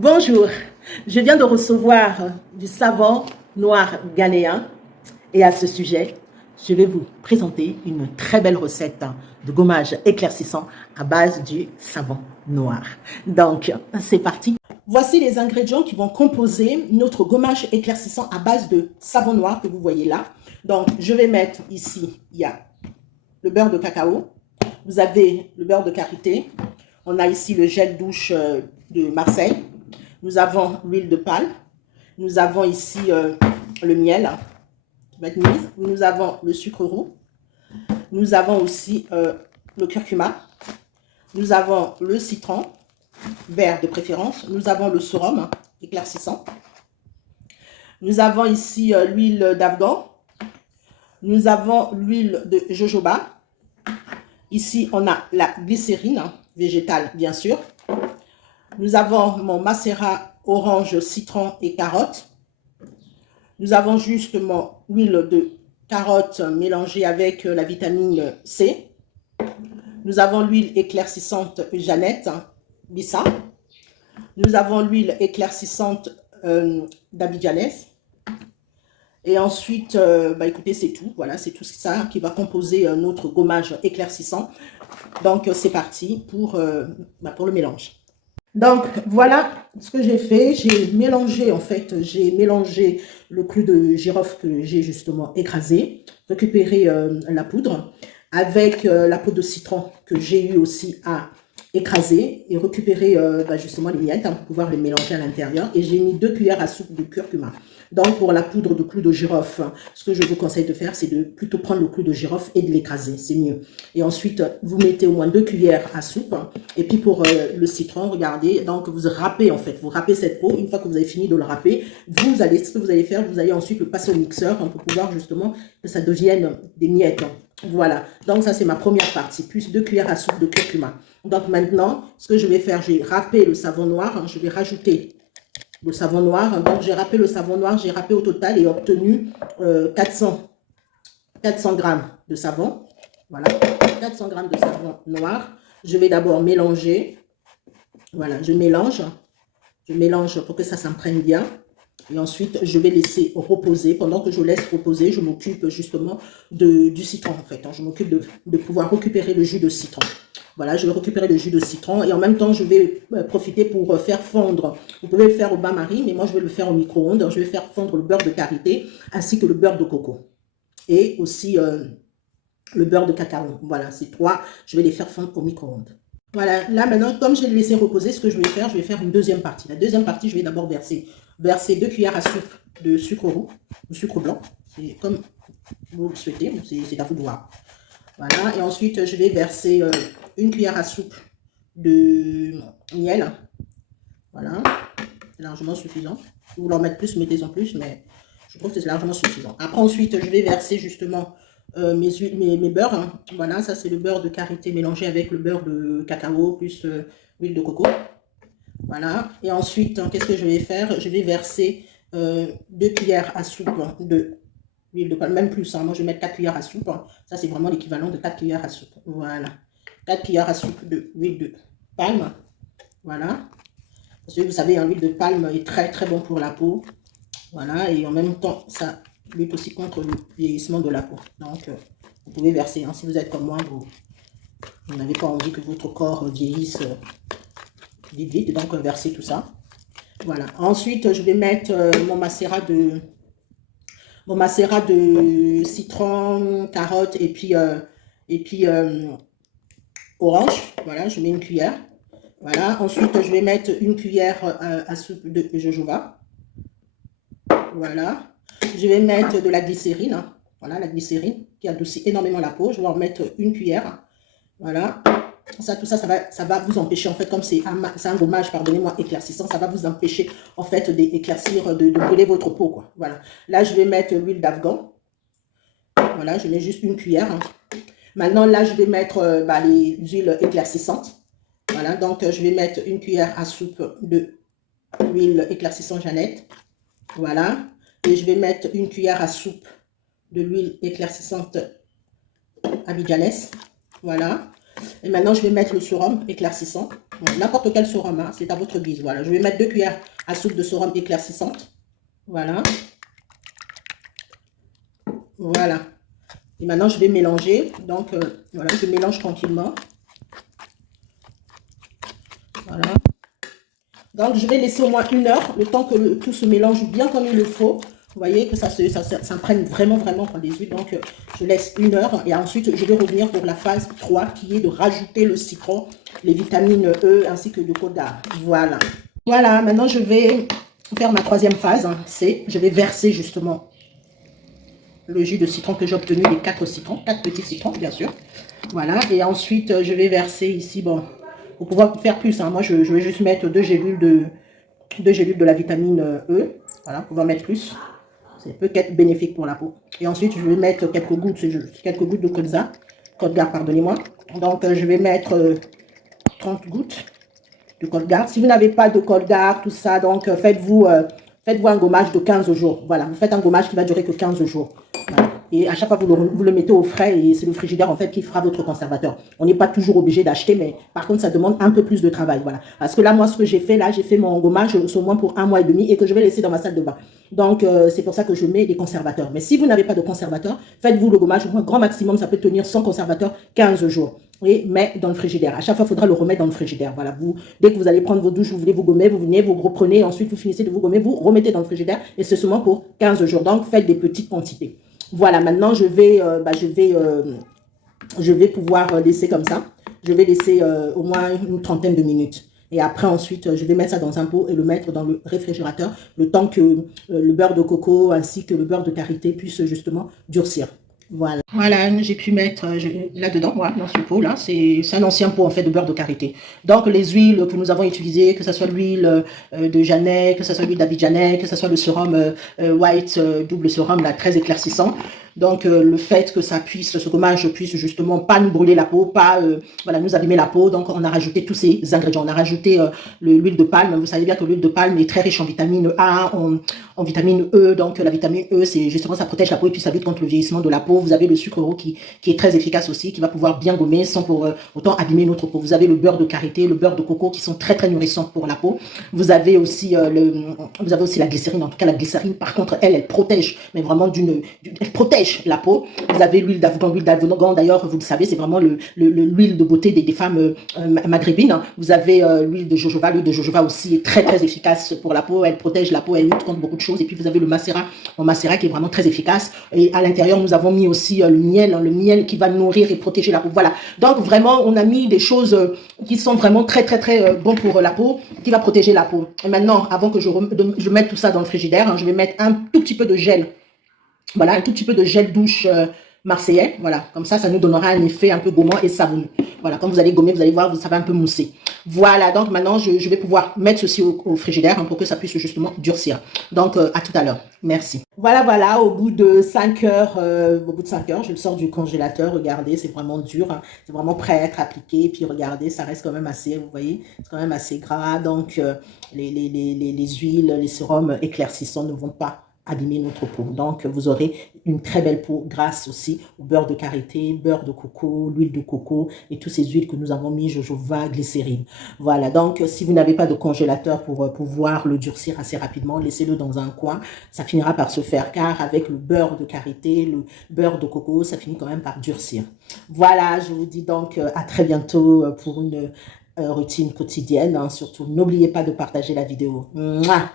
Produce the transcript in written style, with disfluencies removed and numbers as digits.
Bonjour, je viens de recevoir du savon noir ghanéen et à ce sujet, je vais vous présenter une très belle recette de gommage éclaircissant à base du savon noir. Donc, c'est parti. Voici les ingrédients qui vont composer notre gommage éclaircissant à base de savon noir que vous voyez là. Donc, je vais mettre ici, il y a le beurre de cacao, vous avez le beurre de karité, on a ici le gel douche de Marseille, nous avons l'huile de palme, nous avons ici le miel qui va être mis, nous avons le sucre roux, nous avons aussi le curcuma, nous avons le citron, vert de préférence, nous avons le sérum éclaircissant, nous avons ici l'huile d'argan, nous avons l'huile de jojoba, ici on a la glycérine végétale bien sûr, nous avons mon macérat orange, citron et carotte. Nous avons justement l'huile de carotte mélangée avec la vitamine C. Nous avons l'huile éclaircissante Jeannette Bissa. Nous avons l'huile éclaircissante d'Abidjanès. Et ensuite, écoutez, c'est tout. Voilà, c'est tout ça qui va composer notre gommage éclaircissant. Donc, c'est parti pour le mélange. Donc, voilà ce que j'ai fait. J'ai mélangé, en fait, le clou de girofle que j'ai justement écrasé, récupéré la poudre avec la peau de citron que j'ai eu aussi à écraser et récupérer justement les miettes pour pouvoir les mélanger à l'intérieur. Et j'ai mis 2 cuillères à soupe de curcuma. Donc, pour la poudre de clou de girofle, ce que je vous conseille de faire, c'est de plutôt prendre le clou de girofle et de l'écraser. C'est mieux. Et ensuite, vous mettez au moins 2 cuillères à soupe. Et puis, pour le citron, regardez, donc vous râpez en fait. Vous râpez cette peau. Une fois que vous avez fini de le râper, ce que vous allez faire, vous allez ensuite le passer au mixeur pour pouvoir justement que ça devienne des miettes. Voilà. Donc, ça, c'est ma première partie. Plus 2 cuillères à soupe de curcuma. Donc, maintenant, ce que je vais faire, j'ai râpé le savon noir. Je vais rajouter le savon noir. Donc, j'ai râpé le savon noir. J'ai râpé au total et obtenu 400 grammes de savon. Voilà, 400 grammes de savon noir. Je vais d'abord mélanger. Voilà, je mélange pour que ça s'imprègne bien. Et ensuite, je vais laisser reposer. Pendant que je laisse reposer, je m'occupe justement du citron en fait. Je m'occupe de pouvoir récupérer le jus de citron. Voilà, je vais récupérer le jus de citron et en même temps, je vais profiter pour faire fondre. Vous pouvez le faire au bain-marie, mais moi, je vais le faire au micro-ondes. Je vais faire fondre le beurre de karité ainsi que le beurre de coco. Et aussi le beurre de cacao. Voilà, ces trois, je vais les faire fondre au micro-ondes. Voilà, là maintenant, comme je l'ai laissé reposer, ce que je vais faire une deuxième partie. La deuxième partie, je vais d'abord verser 2 cuillères à soupe de sucre roux, de sucre blanc. C'est comme vous le souhaitez, c'est à vous de voir. Voilà, et ensuite, je vais verser 1 cuillère à soupe de miel. Voilà, c'est largement suffisant. Si vous voulez en mettre plus, mettez-en plus, mais je trouve que c'est largement suffisant. Après, ensuite, je vais verser justement mes beurres. Voilà, ça c'est le beurre de karité mélangé avec le beurre de cacao plus l'huile de coco. Voilà, et ensuite, qu'est-ce que je vais faire? Je vais verser 2 cuillères à soupe de l'huile de palme, même plus, moi je vais mettre 4 cuillères à soupe. Ça c'est vraiment l'équivalent de 4 cuillères à soupe. Voilà, 4 cuillères à soupe de l'huile de palme. Voilà, parce que vous savez, l'huile de palme est très très bon pour la peau. Voilà, et en même temps, ça lutte aussi contre le vieillissement de la peau. Donc, vous pouvez verser. Si vous êtes comme moi, vous n'avez pas envie que votre corps vieillisse vite, donc versez tout ça. Voilà. Ensuite, je vais mettre mon macérat de citron, carotte et puis orange. Voilà, je mets 1 cuillère. Voilà. Ensuite, je vais mettre 1 cuillère à soupe de jojoba. Voilà. Je vais mettre de la glycérine. Voilà, la glycérine qui adoucit énormément la peau. Je vais en mettre 1 cuillère. Voilà. Tout ça, ça va vous empêcher, en fait, comme c'est un gommage, pardonnez-moi, éclaircissant, ça va vous empêcher, en fait, d'éclaircir, de brûler votre peau, quoi. Voilà. Là, je vais mettre l'huile d'argan. Voilà, je mets juste 1 cuillère. Maintenant, là, je vais mettre les huiles éclaircissantes. Voilà, donc, je vais mettre 1 cuillère à soupe de l'huile éclaircissante Jeannette. Voilà. Et je vais mettre 1 cuillère à soupe de l'huile éclaircissante Abidjanès. Voilà. Et maintenant, je vais mettre le sérum éclaircissant. Bon, n'importe quel sérum, hein, c'est à votre guise. Voilà, je vais mettre 2 cuillères à soupe de sérum éclaircissante. Voilà. Voilà. Et maintenant, je vais mélanger. Donc, voilà, je mélange tranquillement. Voilà. Donc, je vais laisser au moins 1 heure, le temps que tout se mélange bien comme il le faut. Vous voyez que ça imprègne vraiment dans les huiles. Donc, je laisse 1 heure. Et ensuite, je vais revenir pour la phase 3, qui est de rajouter le citron, les vitamines E, ainsi que le coda. Voilà. Voilà, maintenant, je vais faire ma 3e phase. Hein, c'est, je vais verser justement le jus de citron que j'ai obtenu, les 4 citrons, 4 petits citrons, bien sûr. Voilà. Et ensuite, je vais verser ici, bon, pour pouvoir faire plus. Hein, moi, je vais juste mettre 2 gélules de la vitamine E. Voilà, pour pouvoir mettre plus. C'est peut-être bénéfique pour la peau. Et ensuite, je vais mettre quelques gouttes de Colgard, pardonnez-moi. Donc, je vais mettre 30 gouttes de Colgard. Si vous n'avez pas de Colgard, tout ça, donc faites-vous un gommage de 15 jours. Voilà, vous faites un gommage qui va durer que 15 jours. Voilà. Et à chaque fois, vous le mettez au frais et c'est le frigidaire en fait qui fera votre conservateur. On n'est pas toujours obligé d'acheter, mais par contre, ça demande un peu plus de travail. Voilà. Parce que là, moi, ce que j'ai fait, là, j'ai fait mon gommage au moins pour 1 mois et demi et que je vais laisser dans ma salle de bain. Donc, c'est pour ça que je mets des conservateurs. Mais si vous n'avez pas de conservateur, faites-vous le gommage au moins grand maximum, ça peut tenir sans conservateur 15 jours. Et mais dans le frigidaire. À chaque fois, il faudra le remettre dans le frigidaire. Voilà, dès que vous allez prendre vos douches, vous voulez vous gommer, vous venez, vous reprenez, ensuite vous finissez de vous gommer, vous remettez dans le frigidaire et c'est seulement pour 15 jours. Donc, faites des petites quantités. Voilà, maintenant, je vais pouvoir laisser comme ça. Je vais laisser au moins une trentaine de minutes. Et après, ensuite, je vais mettre ça dans un pot et le mettre dans le réfrigérateur, le temps que le beurre de coco ainsi que le beurre de karité puissent justement durcir. Voilà, j'ai pu mettre là-dedans, voilà, dans ce pot-là, c'est un ancien pot en fait de beurre de karité. Donc les huiles que nous avons utilisées, que ce soit l'huile de Janet, que ce soit l'huile d'Abidjanais, que ce soit le sérum white, double sérum, là, très éclaircissant. Donc le fait que ça puisse, ce gommage puisse justement pas nous brûler la peau, pas voilà, nous abîmer la peau. Donc on a rajouté tous ces ingrédients. On a rajouté l'huile de palme. Vous savez bien que l'huile de palme est très riche en vitamine A, en vitamine E. Donc la vitamine E, c'est justement, ça protège la peau et puis ça lutte contre le vieillissement de la peau. Vous avez le sucre roux qui est très efficace aussi, qui va pouvoir bien gommer sans pour autant abîmer notre peau. Vous avez le beurre de karité, le beurre de coco qui sont très très nourrissants pour la peau. Vous avez aussi la glycérine. En tout cas, la glycérine, par contre, elle protège, mais vraiment elle protège la peau. Vous avez l'huile d'Afghan, d'ailleurs, vous le savez, c'est vraiment l'huile de beauté des femmes maghrébines. Vous avez l'huile de jojoba aussi est très très efficace pour la peau, elle protège la peau, elle lutte contre beaucoup de choses. Et puis vous avez le macérat qui est vraiment très efficace. Et à l'intérieur, nous avons mis aussi le miel qui va nourrir et protéger la peau. Voilà, donc vraiment, on a mis des choses qui sont vraiment très très très bons pour la peau, qui va protéger la peau. Et maintenant, avant que je mette tout ça dans le frigidaire, hein, je vais mettre un tout petit peu de gel. Voilà, un tout petit peu de gel douche marseillais. Voilà, comme ça nous donnera un effet un peu gommant et savonneux. Voilà, quand vous allez gommer, vous allez voir, ça va un peu mousser. Voilà, donc maintenant, je vais pouvoir mettre ceci au frigidaire hein, pour que ça puisse justement durcir. Donc, à tout à l'heure. Merci. Voilà, au bout de 5 heures, je le sors du congélateur. Regardez, c'est vraiment dur. Hein, c'est vraiment prêt à être appliqué. Puis regardez, ça reste quand même assez, vous voyez, c'est quand même assez gras. Donc, les huiles, les sérums éclaircissants ne vont pas abîmer notre peau. Donc, vous aurez une très belle peau grâce aussi au beurre de karité, beurre de coco, l'huile de coco et toutes ces huiles que nous avons mis, jojoba, glycérine. Voilà, donc si vous n'avez pas de congélateur pour pouvoir le durcir assez rapidement, laissez-le dans un coin. Ça finira par se faire car avec le beurre de karité, le beurre de coco, ça finit quand même par durcir. Voilà, je vous dis donc à très bientôt pour une routine quotidienne. Hein. Surtout, n'oubliez pas de partager la vidéo. Mouah.